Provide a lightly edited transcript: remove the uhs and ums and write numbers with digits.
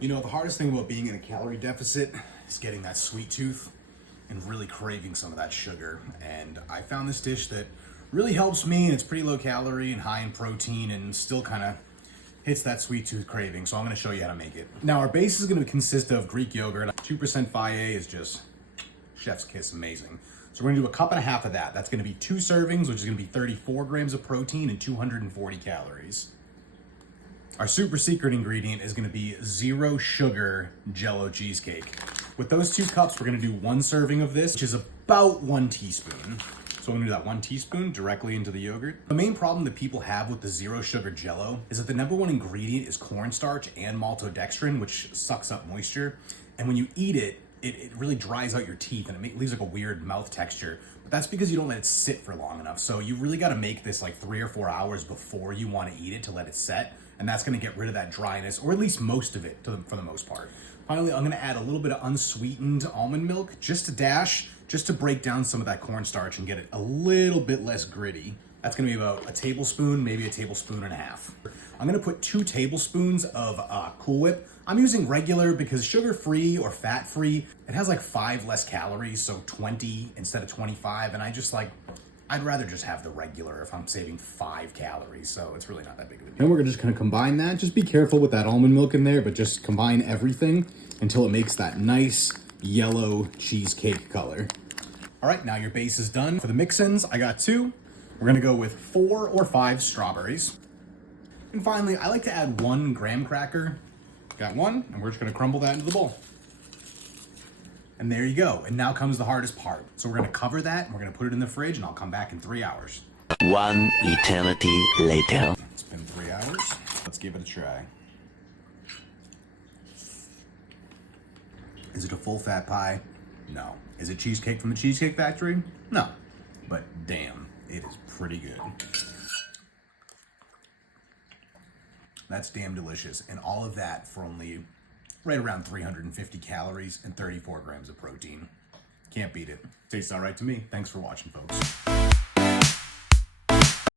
You know, the hardest thing about being in a calorie deficit is getting that sweet tooth and really craving some of that sugar. And I found this dish that really helps me, and it's pretty low calorie and high in protein and still kind of hits that sweet tooth craving. So I'm going to show you how to make it. Now, our base is going to consist of Greek yogurt. 2% Faye is just chef's kiss amazing. So we're going to do a cup and a half of that. That's going to be 2 servings, which is going to be 34 grams of protein and 240 calories. Our super secret ingredient is going to be 0 sugar Jello cheesecake. With those 2 cups, we're going to do 1 serving of this, which is about 1 teaspoon. So we're going to do that 1 teaspoon directly into the yogurt. The main problem that people have with the 0 sugar Jello is that the #1 ingredient is cornstarch and maltodextrin, which sucks up moisture. And when you eat it, it really dries out your teeth and it leaves like a weird mouth texture. But that's because you don't let it sit for long enough. So you really got to make this like 3 or 4 hours before you want to eat it to let it set. And that's going to get rid of that dryness, or at least most of it for the most part. Finally, I'm going to add a little bit of unsweetened almond milk, just a dash, just to break down some of that cornstarch and get it a little bit less gritty. That's going to be about a tablespoon, maybe a tablespoon and a half. I'm going to put 2 tablespoons of Cool Whip. I'm using regular because sugar-free or fat-free, it has like 5 less calories, so 20 instead of 25. And I'd rather just have the regular if I'm saving 5 calories, so it's really not that big of a deal. Then we're just gonna combine that. Just be careful with that almond milk in there, but just combine everything until it makes that nice yellow cheesecake color. All right, now your base is done. For the mix-ins, I got 2. We're gonna go with 4 or 5 strawberries. And finally, I like to add 1 graham cracker. Got 1, and we're just gonna crumble that into the bowl. And there you go. And now comes the hardest part. So we're gonna cover that, and we're gonna put it in the fridge, and I'll come back in 3 hours. 1 eternity later. It's been 3 hours. Let's give it a try. Is it a full fat pie? No. Is it cheesecake from the Cheesecake Factory? No. But damn, it is pretty good. That's damn delicious. And all of that for only right around 350 calories and 34 grams of protein. Can't beat it. Tastes all right to me. Thanks for watching, folks.